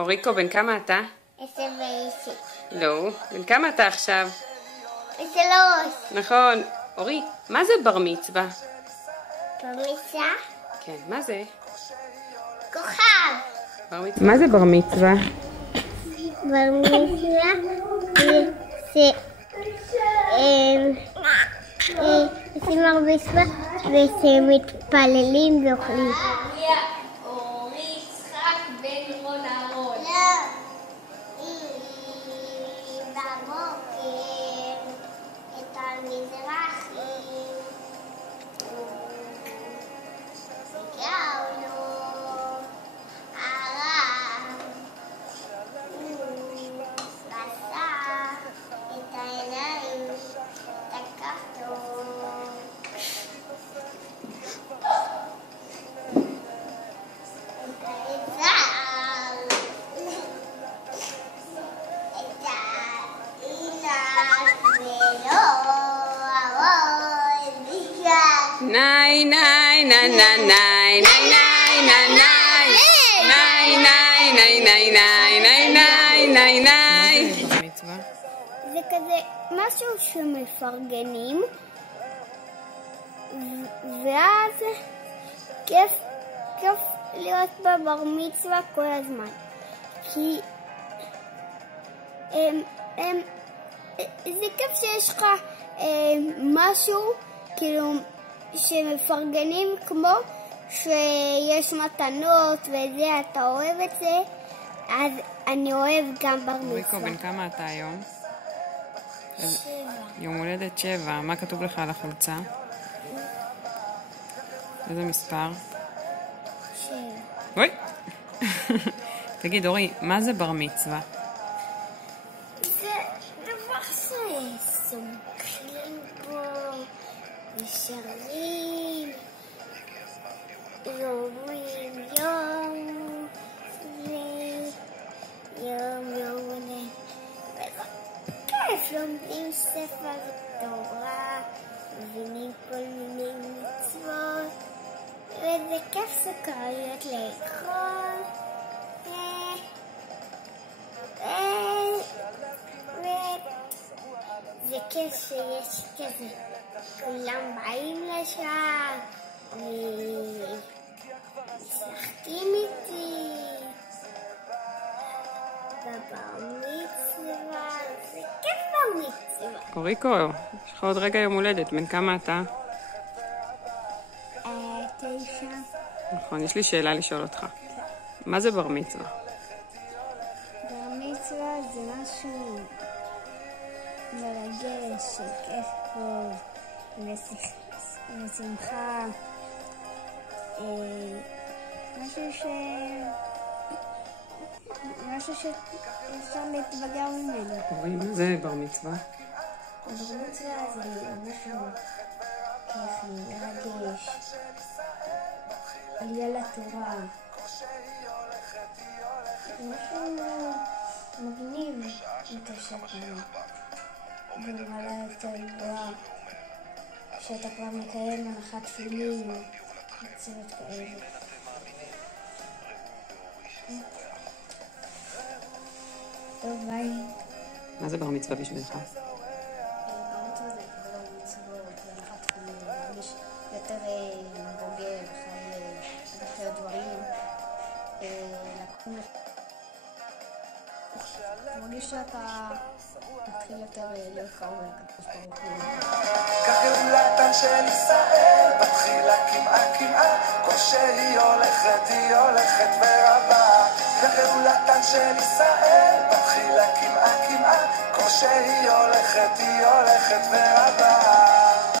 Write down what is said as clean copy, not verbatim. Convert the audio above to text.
אוריקו, בן כמה אתה? 10 ו10. לא, בן כמה אתה עכשיו? 3. נכון. אורי, מה זה בר מצווה? בר מצווה? כן, מה זה? כוכב. מה זה בר מצווה? בר מצווה זה עושים הרבה מצווה ומתפללים ואוכלים. אורי יצחק בן רון אהרון. בבוקר את המזרחי וגאונו הרב בסך את העיניים תקפתו את העצר את העינק ולא הרוד בגלל ניי ניי ניי ניי ניי ניי ניי ניי ניי ניי ניי ניי ניי ניי ניי. בר מצווה? זה כזה משהו שמפרגנים ואז כיף להיות בבר מצווה כל הזמן כי זה כיף שיש לך משהו כאילו שמפרגנים כמו שיש מתנות וזה אתה אוהב את זה אז אני אוהב גם בר מצווה. אוריקו, בן כמה אתה היום? 7. יום הולדת 7. מה כתוב לך על החולצה? איזה מספר? 7. אוי! תגיד, אורי, מה זה בר מצווה? זה דבר שסומכים בו ושרים ואומרים יום הולדת כיף לומדים ספר תורה מבינים כל מיני מצוות וזה כיף סוכריות לאכול זה כיף שיש כזה כולם באים לשם ומשחקים איתי בבר מצווה זה כיף בר מצווה. אוריקו, יש לך עוד רגע יום הולדת. בן כמה אתה? 9. נכון, יש לי שאלה לשאול אותך. מה זה בר מצווה? בר מצווה זה משהו מרגש, כיף פה, ושמחה, משהו שאפשר להתבגר ממנו. אורי, מה זה בר מצווה? בר מצווה זה משהו כיפי, מרגש, עלייה לתורה. משהו מגניב מתעשר לנו. במעלה יותר גבוהה, שאתה כבר מקיים הנחת תפילין, מצוות כאלה. טוב, ביי. מה זה בר מצווה בשבילך? בר מצווה זה לקבל מצוות והנחת תפילין, להרגיש יותר בוגר, חי יותר דברים, מרגיש שאתה מתחיל יותר להיות קרוב לקדוש ברוך הוא. כך גאולתן של ישראל בתחילה כמעה כל שהיא הולכת ורבה. כך גאולתן של ישראל בתחילה כמעה כל שהיא הולכת ורבה.